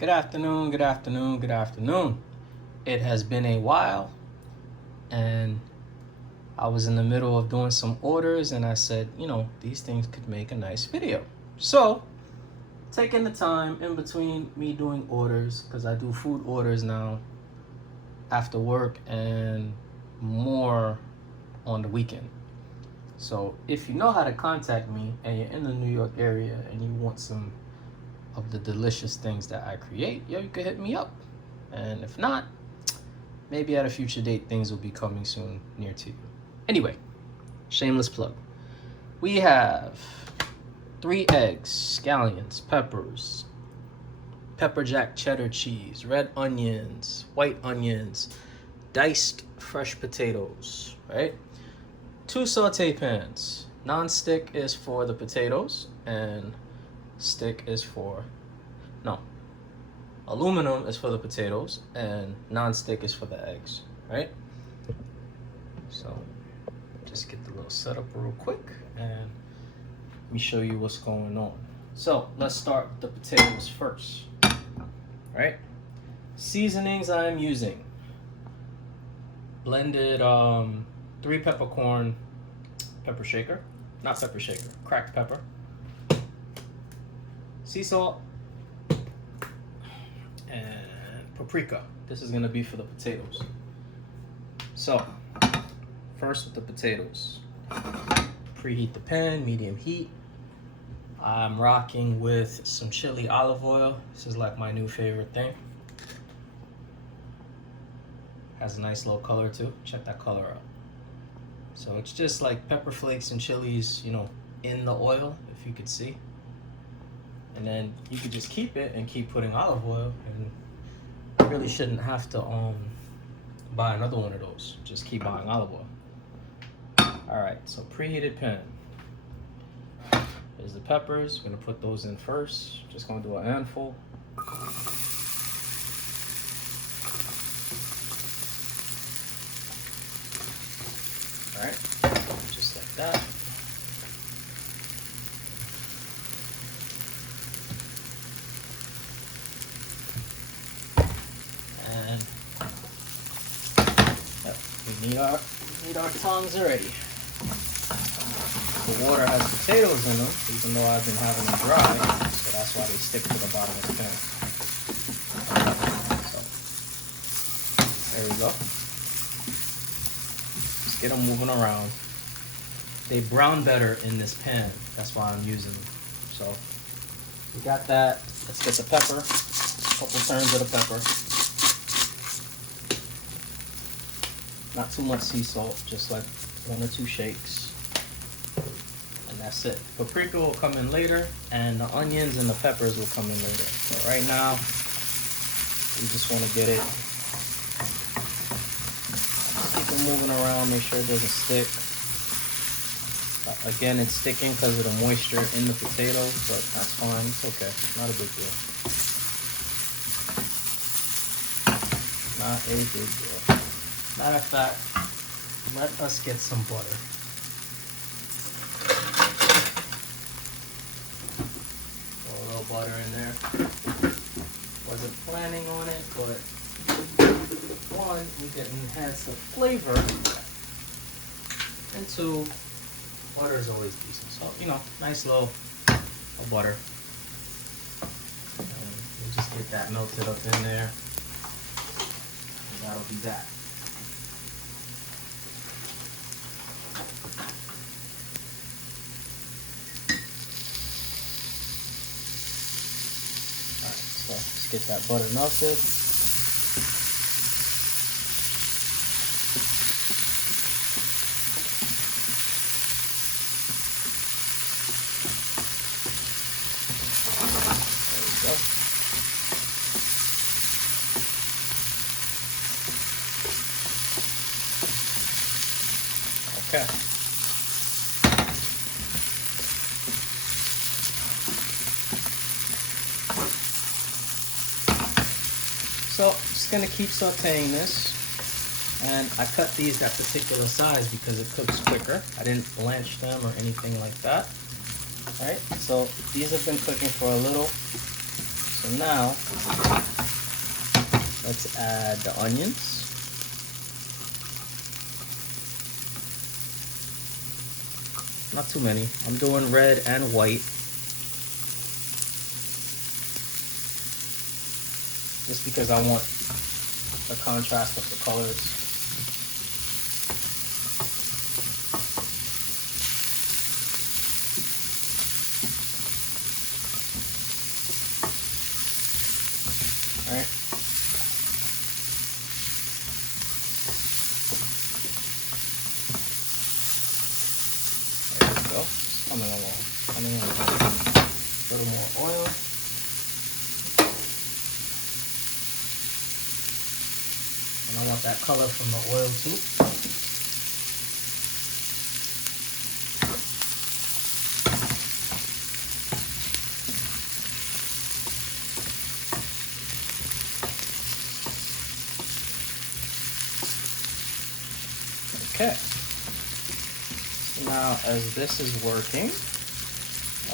Good afternoon, good afternoon, good afternoon. It has been a while, and I was in the middle of doing some orders, and I said, these things could make a nice video. So, taking the time in between me doing orders, because I do food orders now after work and more on the weekend. So, if you know how to contact me and you're in the New York area and you want some of the delicious things that I create, you can hit me up. And if not, maybe at a future date, things will be coming soon near to you. Anyway, shameless plug. We have 3 eggs, scallions, peppers, pepper jack cheddar cheese, red onions, white onions, diced fresh potatoes, right? 2 saute pans. Non-stick is for the potatoes and stick is for, aluminum is for the potatoes and non-stick is for the eggs, right? So just get the little setup real quick and let me show you what's going on. So let's start with the potatoes first, right? Seasonings I'm using: blended 3 peppercorn pepper shaker, not pepper shaker, cracked pepper, sea salt, and paprika. This is gonna be for the potatoes. So, first with the potatoes, preheat the pan, medium heat. I'm rocking with some chili olive oil. This is like my new favorite thing. Has a nice little color too. Check that color out. So it's just like pepper flakes and chilies, in the oil, if you could see. And then you could just keep it and keep putting olive oil, and I really shouldn't have to buy another one of those. Just keep buying olive oil. Alright, so preheated pan. There's the peppers. We're gonna put those in first. Just gonna do a handful. Alright, just like that. And yep, we need our tongs already. The water has potatoes in them, even though I've been having them dry, so that's why they stick to the bottom of the pan. So there we go. Just get them moving around. They brown better in this pan. That's why I'm using them. So we got that. Let's get the pepper. A couple turns of the pepper. Not too much sea salt, just like 1 or 2 shakes. And that's it. Paprika will come in later, and the onions and the peppers will come in later. But right now, we just want to get it. Keep it moving around, make sure it doesn't stick. Again, it's sticking because of the moisture in the potatoes, but that's fine. It's okay. Not a big deal. Not a big deal. Matter of fact, let us get some butter. Throw a little butter in there. Wasn't planning on it, but 1, we can enhance the flavor, and 2, butter is always decent. So, nice little butter. And we'll just get that melted up in there. And that'll be that. So let's get that butter melted. There we go. Okay. So just gonna keep sauteing this, and I cut these that particular size because it cooks quicker. I didn't blanch them or anything like that. All right, so these have been cooking for a little, so So now, let's add the onions. Not too many. I'm doing red and white. Just because I want the contrast of the colors. All right. There we go. It's coming along. Coming along. A little more oil. And I want that color from the oil too. Okay. So now as this is working,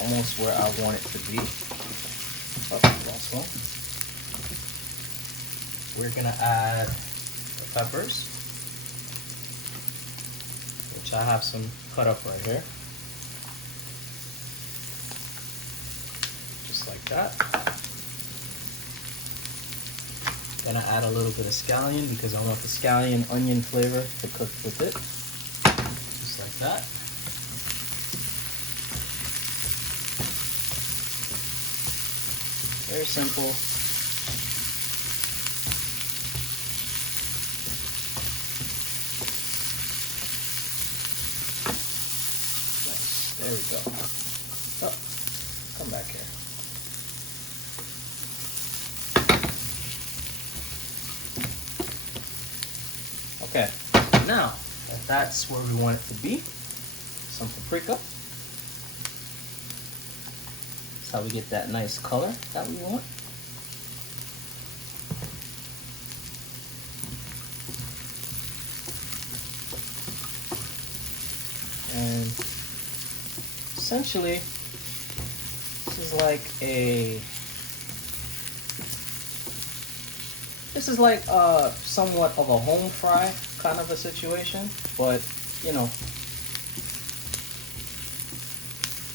almost where I want it to be. Oh, last one. We're gonna add the peppers, which I have some cut up right here. Just like that. Gonna add a little bit of scallion because I want the scallion onion flavor to cook with it. Just like that. Very simple. Nice. There we go. Oh, come back here. Okay, now if that's where we want it to be, some paprika. That's how we get that nice color that we want. And essentially, this is like somewhat of a home fry kind of a situation, but you know,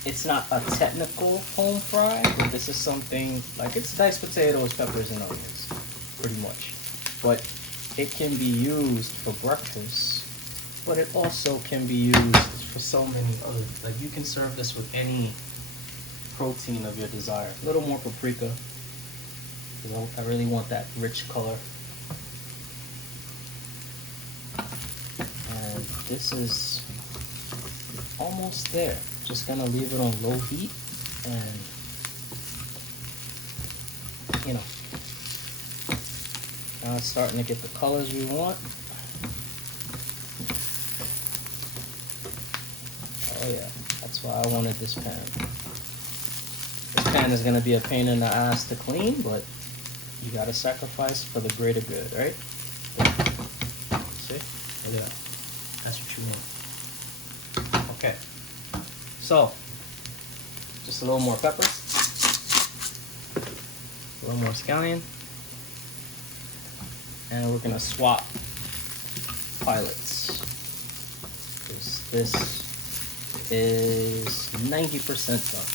it's not a technical home fry, but this is something like it's diced potatoes, peppers, and onions, pretty much. But it can be used for breakfast, but it also can be used for so many other, like you can serve this with any protein of your desire. A little more paprika, because I really want that rich color. And this is almost there. Just gonna leave it on low heat, and you know, now it's starting to get the colors we want. Oh yeah, that's why I wanted this pan. This pan is gonna be a pain in the ass to clean, but you gotta sacrifice for the greater good, right? See? Look at that. That's what you want. Okay. So, just a little more pepper, a little more scallion, and we're gonna swap pilots, because this is 90% done.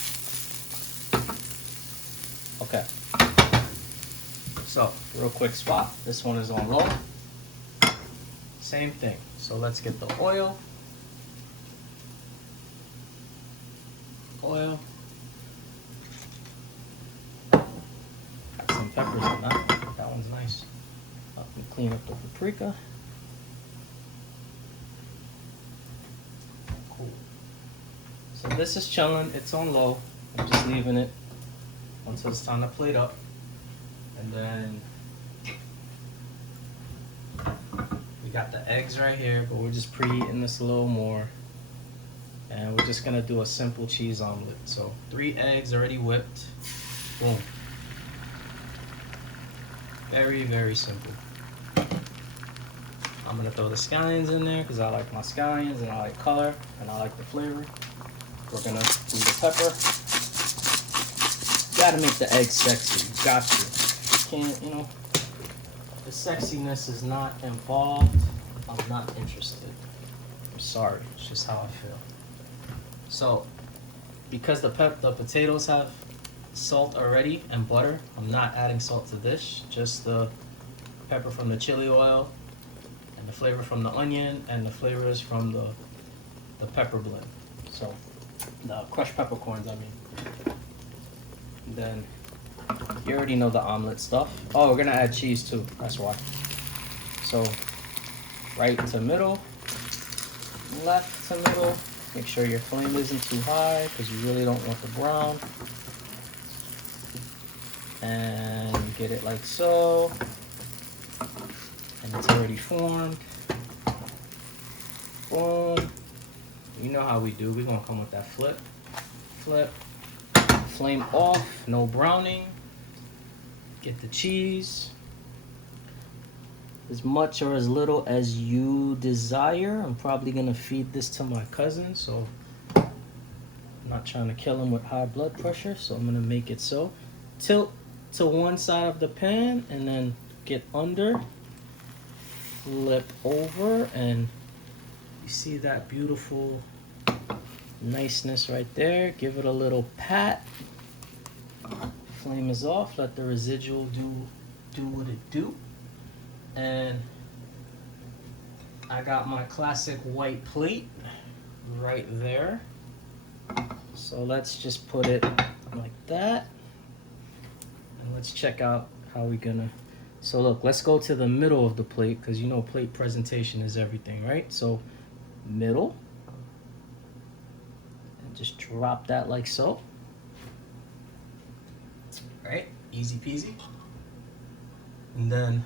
Okay, so real quick swap, this one is on low, same thing. So let's get the oil. Got some peppers in that. That one's nice. Let me clean up the paprika. Cool. So this is chilling. It's on low. I'm just leaving it until it's time to plate up. And then we got the eggs right here, but we're just preheating this a little more. And we're just gonna do a simple cheese omelet. So 3 eggs already whipped. Boom. Very, very simple. I'm gonna throw the scallions in there because I like my scallions and I like color and I like the flavor. We're gonna do the pepper. gotta make the egg sexy. You got to. You can't, you know, the sexiness is not involved. I'm not interested. I'm sorry. It's just how I feel. So, because the potatoes have salt already and butter, I'm not adding salt to this. Just the pepper from the chili oil, and the flavor from the onion, and the flavors from the pepper blend. So, the crushed peppercorns, I mean. And then, you already know the omelet stuff. Oh, we're gonna add cheese too, that's why. So, right to middle, left to middle. Make sure your flame isn't too high because you really don't want the brown. And get it like so. And it's already formed. Boom. You know how we do. We're gonna come with that flip. Flip. Flame off, no browning. Get the cheese. As much or as little as you desire. I'm probably gonna feed this to my cousin, so I'm not trying to kill him with high blood pressure, so I'm gonna make it so. Tilt to one side of the pan and then get under, flip over, and you see that beautiful niceness right there. Give it a little pat. Flame is off, let the residual do what it do. And I got my classic white plate right there. So let's just put it like that. And let's check out how we're gonna. So look, let's go to the middle of the plate because you know plate presentation is everything, right? So middle. And just drop that like so. Right? Easy peasy. And then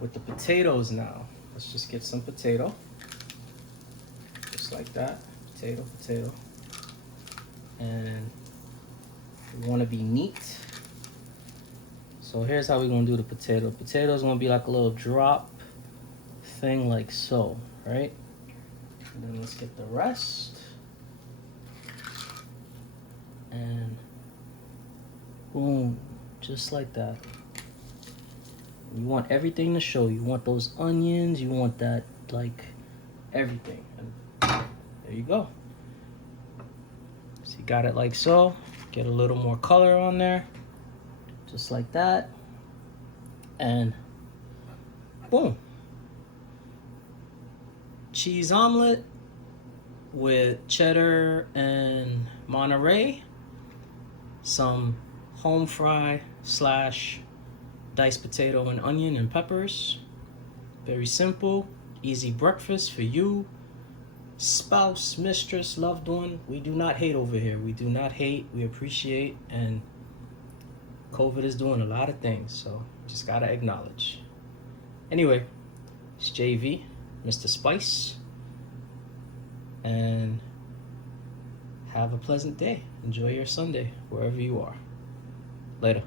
with the potatoes now, let's just get some potato. Just like that. Potato, potato. And we want to be neat. So here's how we're going to do the potato. Potato's going to be like a little drop thing like so, right? And then let's get the rest. And boom, just like that. You want everything to show. You want those onions. You want that, like, everything. And there you go. So you got it like so. Get a little more color on there. Just like that. And boom. Cheese omelet with cheddar and Monterey. Some home fry / diced potato and onion and peppers. Very simple, easy breakfast for you, spouse, mistress, loved one. We do not hate over here. We do not hate. We appreciate. And COVID is doing a lot of things, so just gotta acknowledge. Anyway, it's JV, Mr. Spice. And have a pleasant day. Enjoy your Sunday, wherever you are. Later.